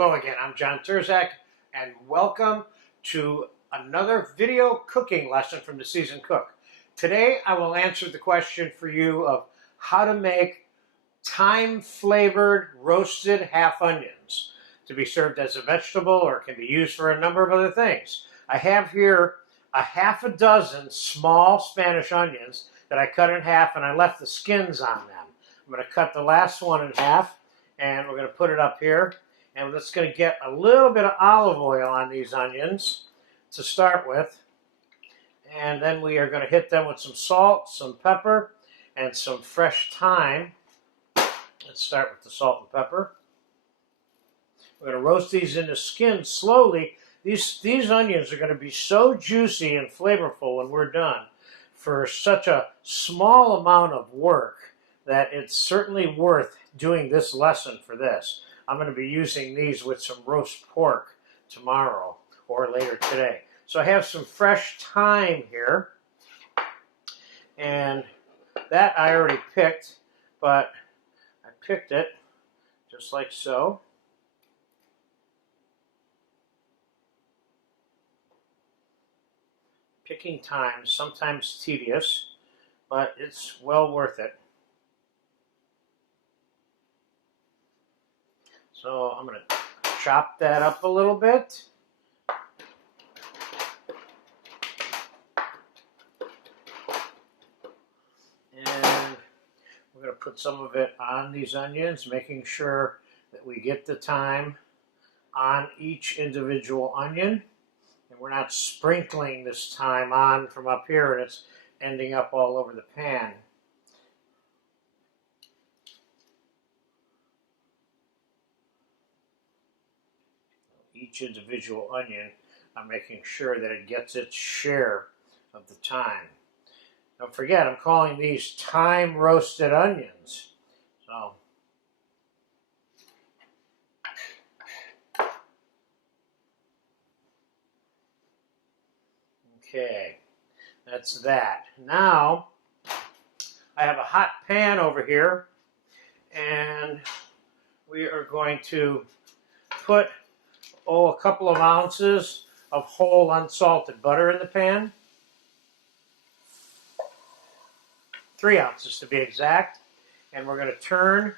Hello again, I'm John Terzak, and welcome to another video cooking lesson from the Seasoned Cook. Today I will answer the question for you of how to make thyme-flavored roasted half onions to be served as a vegetable, or it can be used for a number of other things. I have here a half a dozen small Spanish onions that I cut in half, and I left the skins on them. I'm going to cut the last one in half, and we're going to put it up here. And that's going to get a little bit of olive oil on these onions to start with. And then we are going to hit them with some salt, some pepper, and some fresh thyme. Let's start with the salt and pepper. We're going to roast these in the skin slowly. These onions are going to be so juicy and flavorful when we're done for such a small amount of work that it's certainly worth doing this lesson for this. I'm going to be using these with some roast pork tomorrow or later today. So I have some fresh thyme here, and that I already picked, but I picked it just like so. Picking thyme is sometimes tedious, but it's well worth it. So I'm going to chop that up a little bit. And we're going to put some of it on these onions, making sure that we get the thyme on each individual onion. And we're not sprinkling this thyme on from up here and it's ending up all over the pan. Each individual onion, I'm making sure that it gets its share of the thyme. Don't forget, I'm calling these thyme roasted onions. So, okay, that's that. Now, I have a hot pan over here, and we are going to put a couple of ounces of whole unsalted butter in the pan. 3 ounces to be exact. And we're going to turn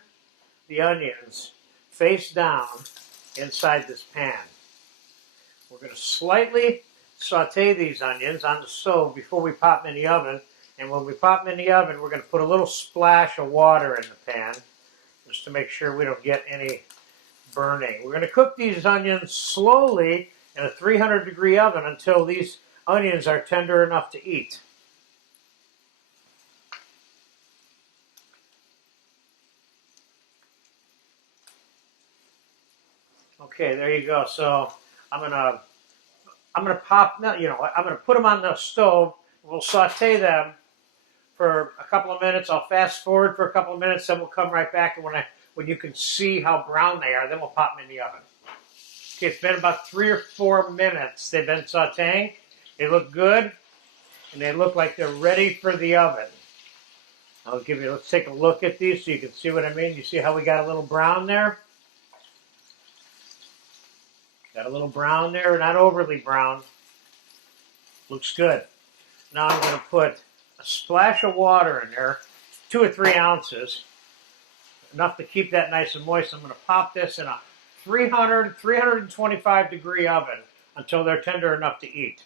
the onions face down inside this pan. We're going to slightly saute these onions on the stove before we pop them in the oven. And when we pop them in the oven, we're going to put a little splash of water in the pan just to make sure we don't get any burning. We're going to cook these onions slowly in a 300-degree oven until these onions are tender enough to eat. Okay, there you go. So I'm gonna pop. I'm gonna put them on the stove. We'll saute them for a couple of minutes. I'll fast forward for a couple of minutes, then we'll come right back, and when you can see how brown they are, then we'll pop them in the oven. Okay, it's been about 3 or 4 minutes they've been sauteing. They look good, and they look like they're ready for the oven. Let's take a look at these so you can see what I mean. You see how we got a little brown there? Got a little brown there, not overly brown. Looks good. Now I'm going to put a splash of water in there, 2 or 3 ounces. Enough to keep that nice and moist. I'm going to pop this in a 325 degree oven until they're tender enough to eat.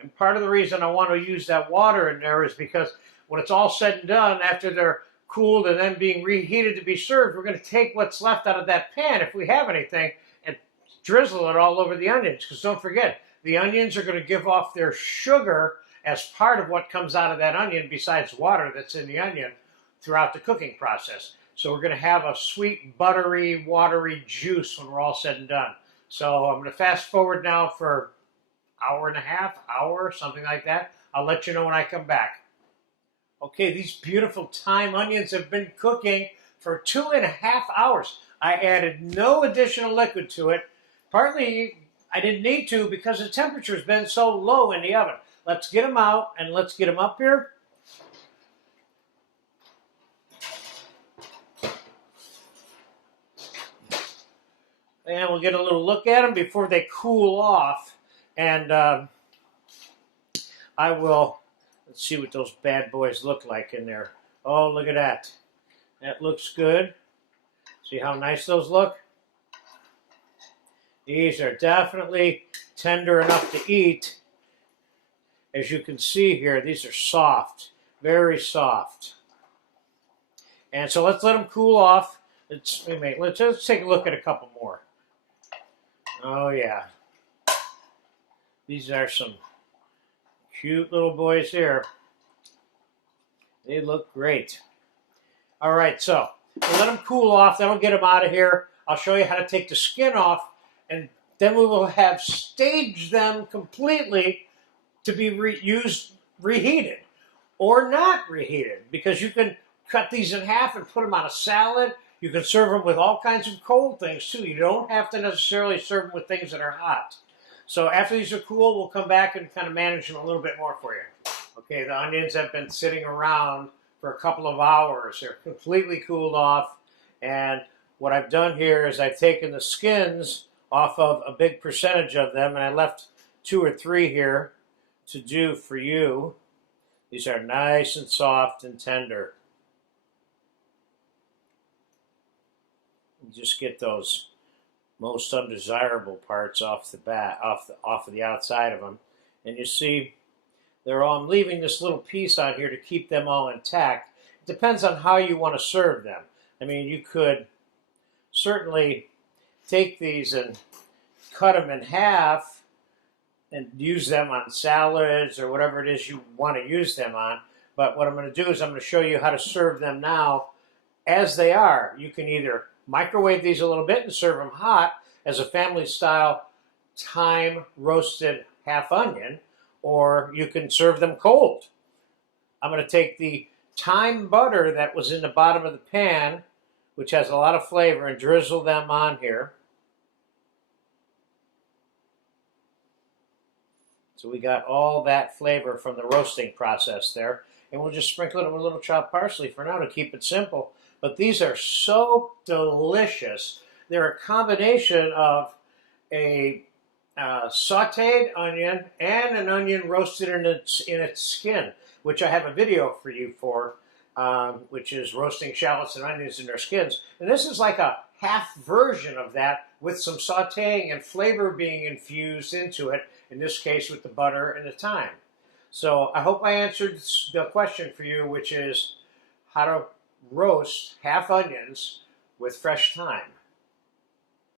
And part of the reason I want to use that water in there is because when it's all said and done, after they're cooled and then being reheated to be served, we're going to take what's left out of that pan, if we have anything, and drizzle it all over the onions. Because don't forget, the onions are going to give off their sugar as part of what comes out of that onion besides water that's in the onion throughout the cooking process. So we're going to have a sweet, buttery, watery juice when we're all said and done. So I'm going to fast forward now for an hour and a half, something like that. I'll let you know when I come back. Okay, these beautiful thyme onions have been cooking for 2.5 hours. I added no additional liquid to it. Partly I didn't need to because the temperature has been so low in the oven. Let's get them out and let's get them up here. and we'll get a little look at them before they cool off. And I will, let's see what those bad boys look like in there. Oh, look at that. That looks good. See how nice those look? These are definitely tender enough to eat. As you can see here, these are soft, very soft. And so let's let them cool off. Let's take a look at a couple more. Oh yeah. These are some cute little boys here. They look great. All right, so we'll let them cool off, then we'll get them out of here. I'll show you how to take the skin off, and then we will have staged them completely to be reheated or not reheated, because you can cut these in half and put them on a salad. You can serve them with all kinds of cold things too. You don't have to necessarily serve them with things that are hot. So after these are cool, we'll come back and kind of manage them a little bit more for you. Okay, the onions have been sitting around for a couple of hours. They're completely cooled off. And what I've done here is I've taken the skins off of a big percentage of them, and I left 2 or 3 here to do for you. These are nice and soft and tender. Just get those most undesirable parts off the bat, off of the outside of them. And you see, I'm leaving this little piece on here to keep them all intact. It depends on how you want to serve them. I mean, you could certainly take these and cut them in half and use them on salads or whatever it is you want to use them on. But what I'm going to do is I'm going to show you how to serve them now as they are. You can either microwave these a little bit and serve them hot as a family-style thyme roasted half onion, or you can serve them cold. I'm going to take the thyme butter that was in the bottom of the pan, which has a lot of flavor, and drizzle them on here. So we got all that flavor from the roasting process there. And we'll just sprinkle it with a little chopped parsley for now to keep it simple. But these are so delicious. They're a combination of a sautéed onion and an onion roasted in its skin, which I have a video for you for, which is roasting shallots and onions in their skins. And this is like a half version of that with some sautéing and flavor being infused into it, in this case with the butter and the thyme. So I hope I answered the question for you, which is how to roast half onions with fresh thyme.